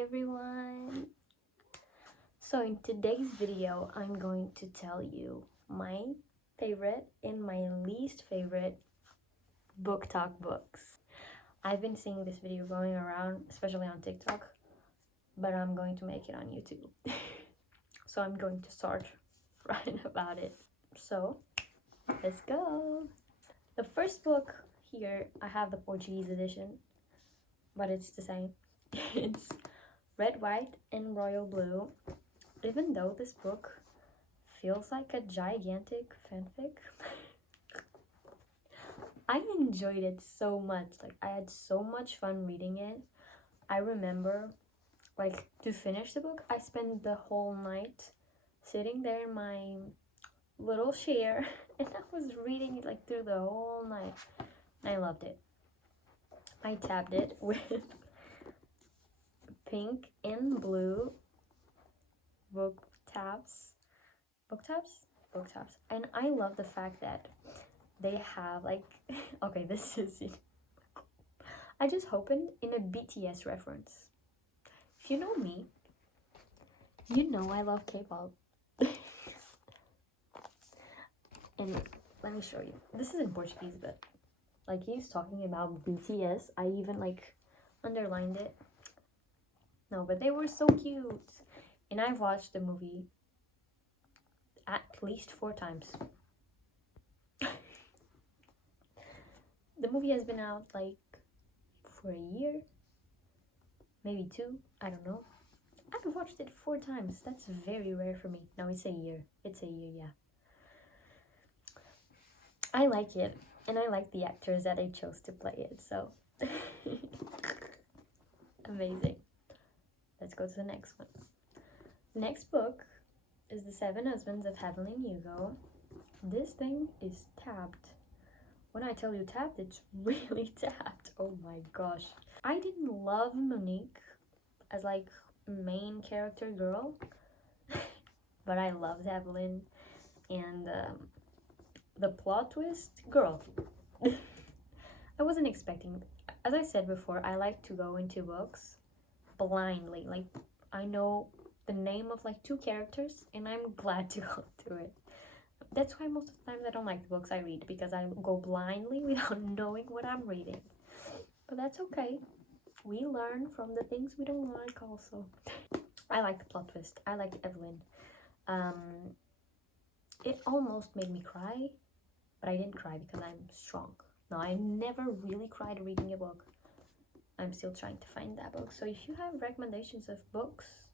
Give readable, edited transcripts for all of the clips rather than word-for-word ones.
everyone. So in today's video, I'm going to tell you my favorite and my least favorite booktok books. I've been seeing this video going around, especially on TikTok, but I'm going to make it on YouTube. So I'm going to start writing about it. So let's go. The first book here, I have the Portuguese edition, but it's the same. It's Red, White, and Royal Blue. Even though this book feels like a gigantic fanfic, I enjoyed it so much. Like, I had so much fun reading it. I remember, like, to finish the book, I spent the whole night sitting there in my little chair and I was reading it like through the whole night. I loved it. I tabbed it with pink and blue book tabs, and I love the fact that they have like okay, this is it. I just opened in a BTS reference. If you know me, you know I love K-pop. And let me show you. This is in Portuguese, but like he's talking about BTS. I even like underlined it. No, but they were so cute. And I've watched the movie at least 4 times. The movie has been out like for a year, maybe 2, I don't know. I've watched it 4 times. That's very rare for me. No, it's a year. It's a year, yeah. I like it, and I like the actors that they chose to play it, so amazing. Let's go to the next one. The next book is The 7 Husbands of Evelyn Hugo. This thing is tabbed. When I tell you tabbed, it's really tabbed. Oh my gosh. I didn't love Monique as like main character girl, but I loved Evelyn, and the plot twist, girl. I wasn't expecting, as I said before, I like to go into books blindly. Like, I know the name of like 2 characters and I'm glad to go through it. That's why most of the times I don't like the books I read, because I go blindly without knowing what I'm reading. But that's okay. We learn from the things we don't like also. I like the plot twist. I like Evelyn. It almost made me cry, but I didn't cry because I'm strong. No, I never really cried reading a book. I'm still trying to find that book. So if you have recommendations of books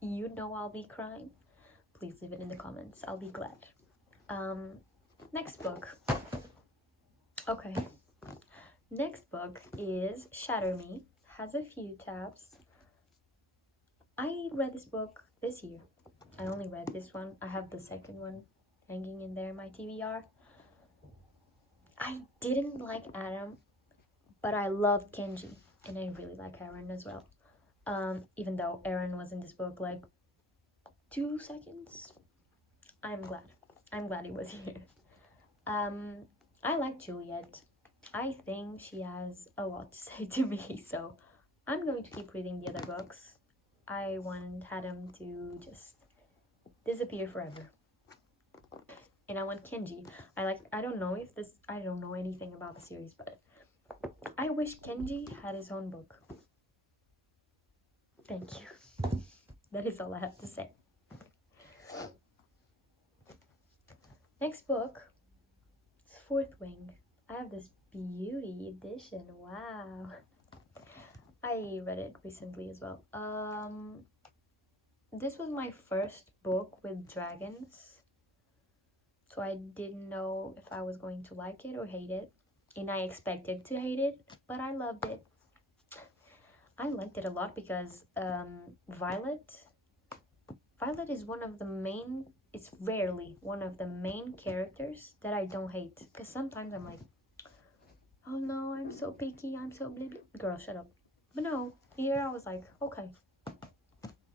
you know I'll be crying, please leave it in the comments. I'll be glad. Next book. Okay. Next book is Shatter Me. Has a few tabs. I read this book this year. I only read this one. I have the second one hanging in there in my TBR. I didn't like Adam, but I loved Kenji, and I really like Aaron as well. Even though Aaron was in this book like 2 seconds. I'm glad he was here. I like Juliet. I think she has a lot to say to me, so I'm going to keep reading the other books. I want Adam to just disappear forever. And I want Kenji. I don't know anything about the series, but I wish Kenji had his own book. Thank you. That is all I have to say. Next book is Fourth Wing. I have this beauty edition. Wow. I read it recently as well. This was my first book with dragons, so I didn't know if I was going to like it or hate it, and I expected to hate it, but I loved it. I liked it a lot because Violet is one of the main, it's rarely one of the main characters that I don't hate, because sometimes I'm like, oh no, I'm so picky, I'm so blah, blah. Girl, shut up. But no, here I was like, okay,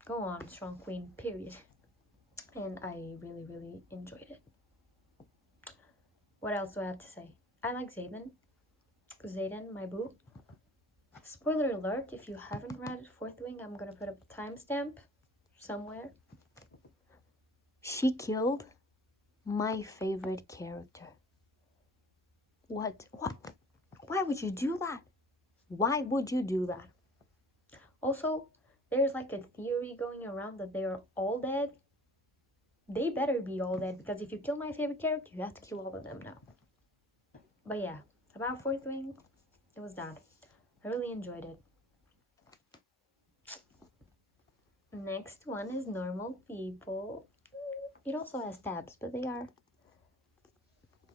go on, strong queen, period. And I really, really enjoyed it. What else do I have to say? I like Zayden, my boo. Spoiler alert, if you haven't read Fourth Wing, I'm gonna put up a timestamp somewhere. She killed my favorite character. What? Why would you do that? Why would you do that? Also, there's like a theory going around that they are all dead. They better be all dead, because if you kill my favorite character, you have to kill all of them now. But yeah, about Fourth Wing, it was that. I really enjoyed it. Next one is Normal People. It also has tabs, but they're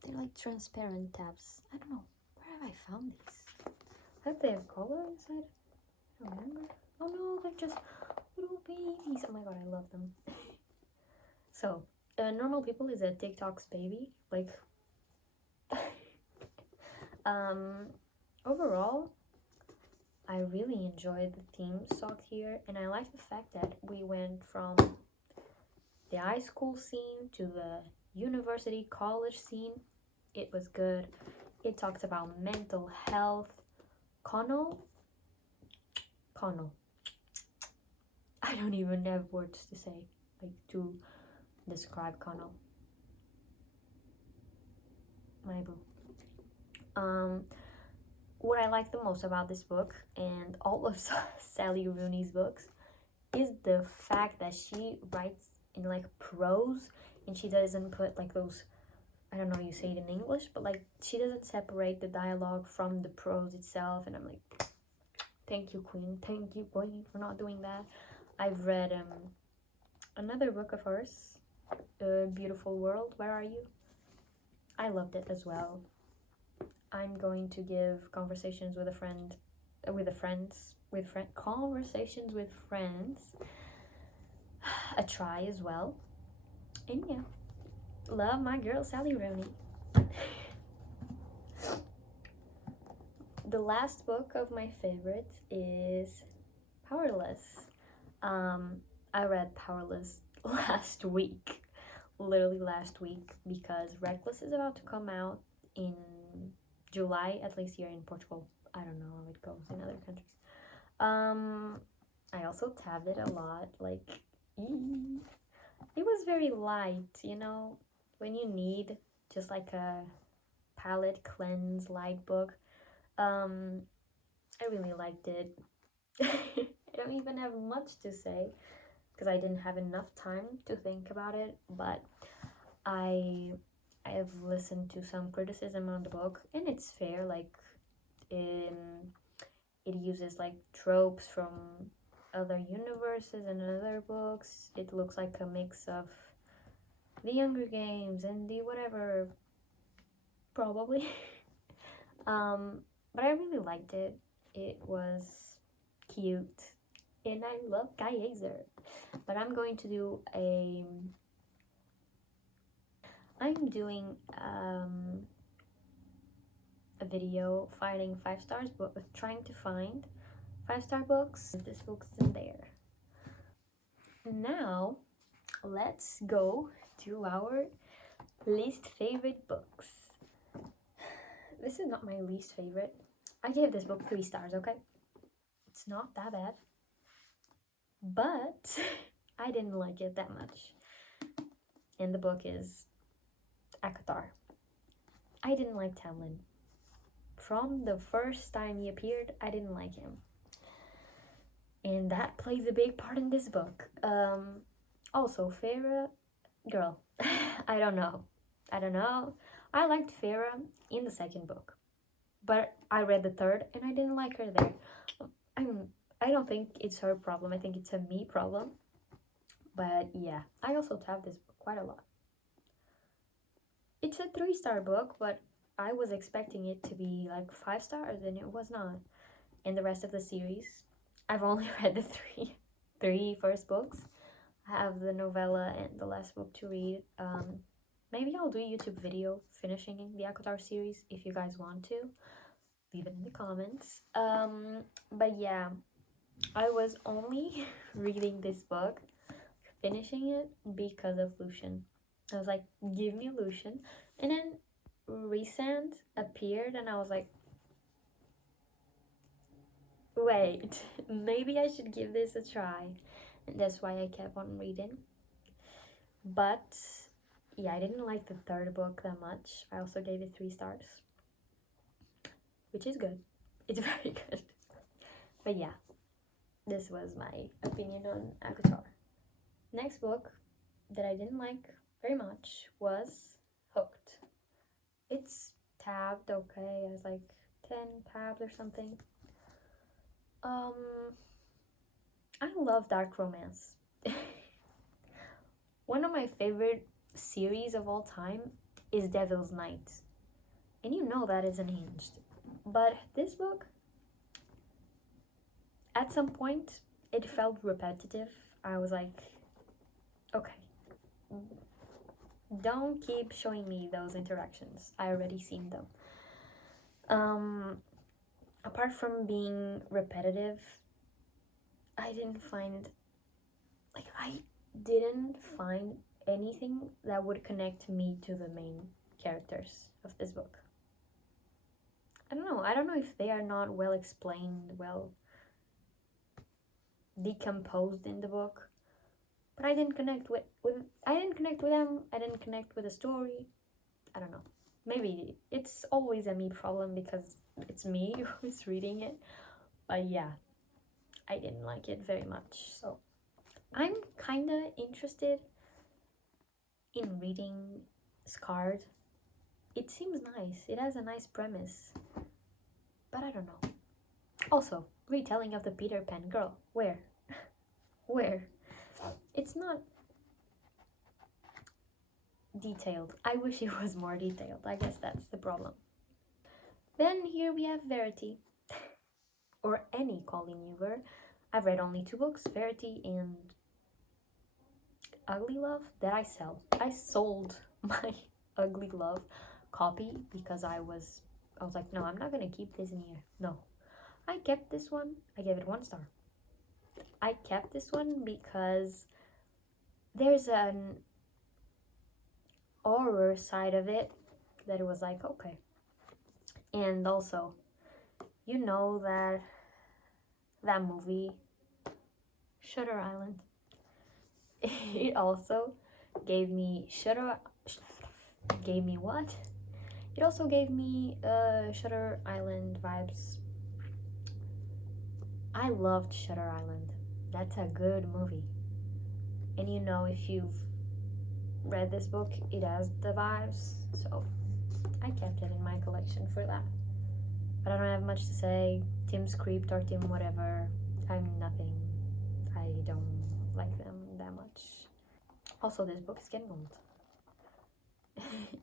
like transparent tabs. I don't know, where have I found these? I hope they have color inside. I don't remember. Oh no, they're just little babies. Oh my god, I love them. So, Normal People is a TikTok's baby. Like, overall, I really enjoyed the theme song here, and I like the fact that we went from the high school scene to the university college scene. It was good. It talked about mental health. Connell. I don't even have words to say, like, to describe Connell. My boo. What I like the most about this book and all of Sally Rooney's books is the fact that she writes in like prose, and she doesn't put like those, I don't know how you say it in English, but like she doesn't separate the dialogue from the prose itself. And I'm like, thank you, Queen, for not doing that. I've read another book of hers, Beautiful World, Where Are You? I loved it as well. I'm going to give Conversations with Friends a try as well. And yeah, love my girl Sally Rooney. The last book of my favorites is Powerless. I read Powerless last week, literally last week, because Reckless is about to come out in July, at least here in Portugal. I don't know how it goes in other countries. I also tabbed it a lot. Like, it was very light, you know, when you need just like a palette cleanse light book. I really liked it. I don't even have much to say because I didn't have enough time to think about it, but I have listened to some criticism on the book, and it's fair. Like, it uses like tropes from other universes and other books. It looks like a mix of the Hunger Games and the whatever, probably. But I really liked it. It was cute, and I love Guy Azer. But I'm going to do I'm doing a video finding 5 stars, but trying to find 5-star books. This book's in there. Now, let's go to our least favorite books. This is not my least favorite. I gave this book 3 stars, okay? It's not that bad. But I didn't like it that much. And the book is ACOTAR. I didn't like Tamlin. From the first time he appeared, I didn't like him. And that plays a big part in this book. Also, Feyre, girl, I don't know. I liked Feyre in the second book, but I read the third and I didn't like her there. I don't think it's her problem. I think it's a me problem. But yeah, I also tabbed this book quite a lot. It's a 3-star book, but I was expecting it to be like 5 stars, and it was not. And the rest of the series, I've only read the three first books. I have the novella and the last book to read. Maybe I'll do a YouTube video finishing the ACOTAR series if you guys want to. Leave it in the comments. But yeah, I was only reading this book, finishing it, because of Lucian. I was like, give me Lucian. And then Rhysand appeared and I was like, wait, maybe I should give this a try. And that's why I kept on reading. But yeah, I didn't like the third book that much. I also gave it 3 stars, which is good. It's very good. But yeah, this was my opinion on Avatar. Next book that I didn't like very much was Hooked. It's tabbed, okay, as like 10 tabs or something. I love dark romance. One of my favorite series of all time is Devil's Night. And you know that is unhinged. But this book, at some point, it felt repetitive. I was like, okay, don't keep showing me those interactions. I already seen them. Apart from being repetitive, I didn't find anything that would connect me to the main characters of this book. I don't know if they are not well explained, well decomposed in the book, but I didn't connect with them. I didn't connect with the story. I don't know. Maybe it's always a me problem because it's me who's reading it. But yeah, I didn't like it very much. So I'm kind of interested in reading Scarred. It seems nice. It has a nice premise. But I don't know. Also, retelling of the Peter Pan girl. Where? Where? It's not detailed. I wish it was more detailed. I guess that's the problem. Then here we have Verity. Or Any Calling You Girl. I've read only 2 books, Verity and Ugly Love, that I sell. I sold my Ugly Love copy because I was like, no, I'm not gonna keep this in here. No. I kept this one. I gave it 1 star. I kept this one because there's an horror side of it that it was like, okay. And also, you know that movie, Shutter Island. It also gave me what? It also gave me Shutter Island vibes. I loved Shutter Island. That's a good movie. And you know, if you've read this book, it has the vibes. So I kept it in my collection for that. But I don't have much to say. Tim Script or Tim whatever. I'm nothing. I don't like them that much. Also, this book is getting old.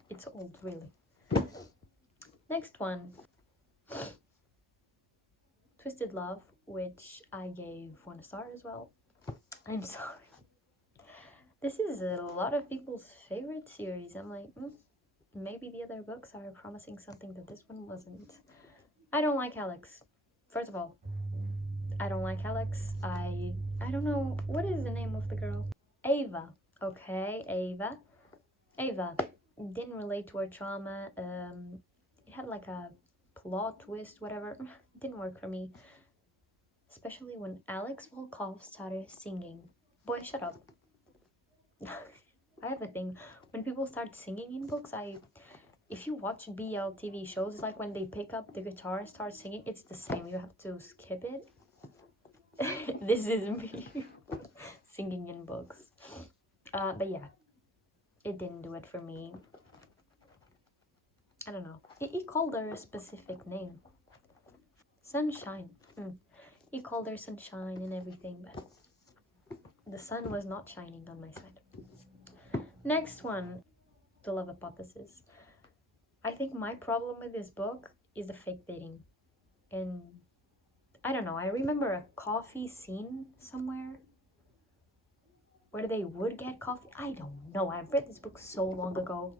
It's old, really. Next one. Twisted Love, which I gave 1 star as well. I'm sorry. This is a lot of people's favorite series. I'm like, maybe the other books are promising something that this one wasn't. I don't like Alex. First of all, I don't like Alex. I don't know, what is the name of the girl? Ava. Okay, Ava. Ava didn't relate to her trauma. It had like a plot twist, whatever. It didn't work for me. Especially when Alex Volkov started singing. Boy, shut up. I have a thing. When people start singing in books, if you watch BL TV shows, it's like when they pick up the guitar and start singing, it's the same. You have to skip it. This is me singing in books. But yeah, it didn't do it for me. I don't know. He called her a specific name. Sunshine. He called her Sunshine and everything, but the sun was not shining on my side. Next one, The Love Hypothesis. I think my problem with this book is the fake dating. And I don't know, I remember a coffee scene somewhere where they would get coffee. I don't know, I've read this book so long ago.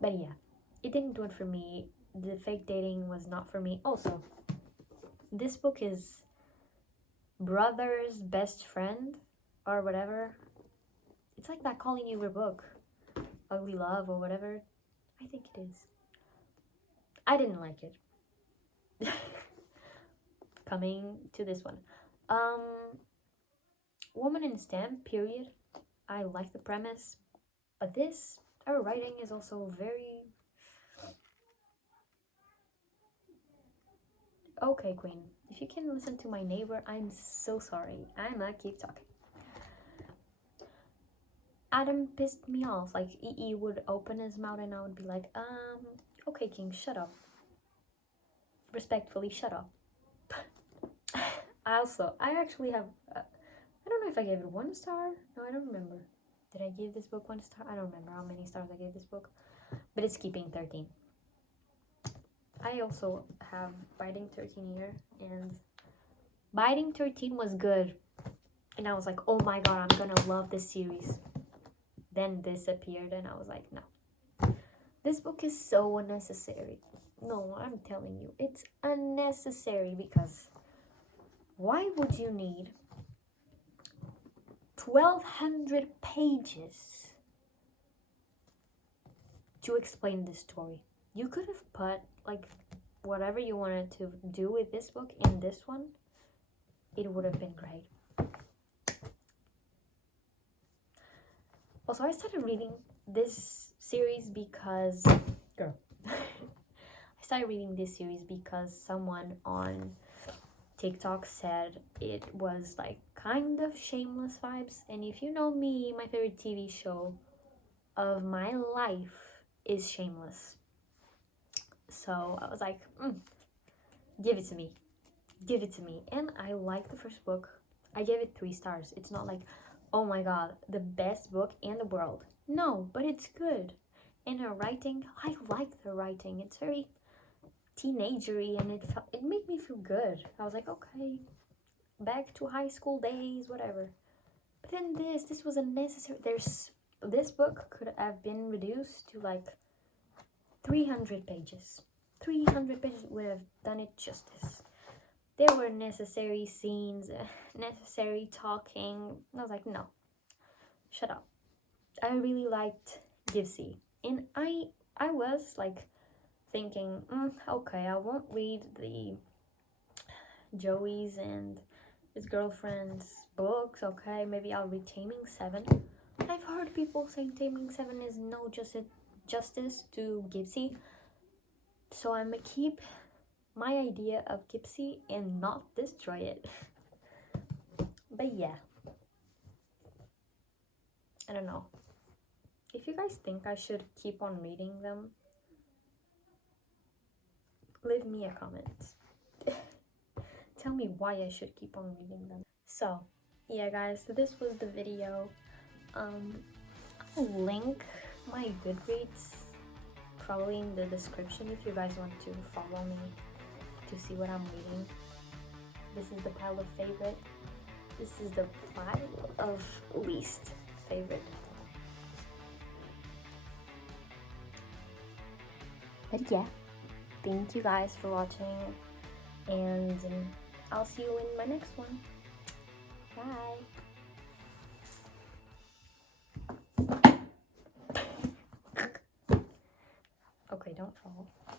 But yeah, it didn't do it for me. The fake dating was not for me. Also, this book is brother's best friend or whatever. It's like that Calling You Your book, Ugly Love or whatever. I think it is. I didn't like it. coming to this one. Woman in STEM, period. I like the premise, but her writing is also very... Okay, Queen, if you can listen to my neighbor, I'm so sorry. I'ma keep talking. Adam pissed me off. Like, EE would open his mouth and I would be like, okay, King, shut up. Respectfully, shut up. I actually have, I don't know if I gave it 1 star. No, I don't remember. Did I give this book 1 star? I don't remember how many stars I gave this book, but it's keeping 13. I also have Biting 13 here, and Biting 13 was good. And I was like, oh my god, I'm gonna love this series. Then this appeared and I was like, no. This book is so unnecessary. No, I'm telling you, it's unnecessary, because why would you need 1,200 pages to explain this story? You could have put, like, whatever you wanted to do with this book in this one. It would have been great. Also, I started reading this series because... Girl. I started reading this series because someone on TikTok said it was like kind of Shameless vibes. And if you know me, my favorite TV show of my life is Shameless. So I was like, give it to me. Give it to me. And I liked the first book. I gave it 3 stars. It's not like, oh my god, the best book in the world. No, but it's good. And her writing, I like the writing. It's very teenagery, and it made me feel good. I was like, okay, back to high school days, whatever. But then this was unnecessary. This book could have been reduced to like 300 pages. 300 pages would have done it justice. There were necessary scenes, necessary talking. I was like, no, shut up. I really liked Gypsy. And I was like thinking, okay, I won't read the Joey's and his girlfriend's books. Okay, maybe I'll read Taming 7. I've heard people say Taming 7 is no justice to Gypsy. So I'm gonna keep my idea of Gypsy and not destroy it. But yeah, I don't know. If you guys think I should keep on reading them, leave me a comment. Tell me why I should keep on reading them. So yeah guys, so this was the video. I'll link my Goodreads probably in the description if you guys want to follow me to see what I'm reading. This is the pile of favorite. This is the pile of least favorite. But yeah, thank you guys for watching, and I'll see you in my next one. Bye.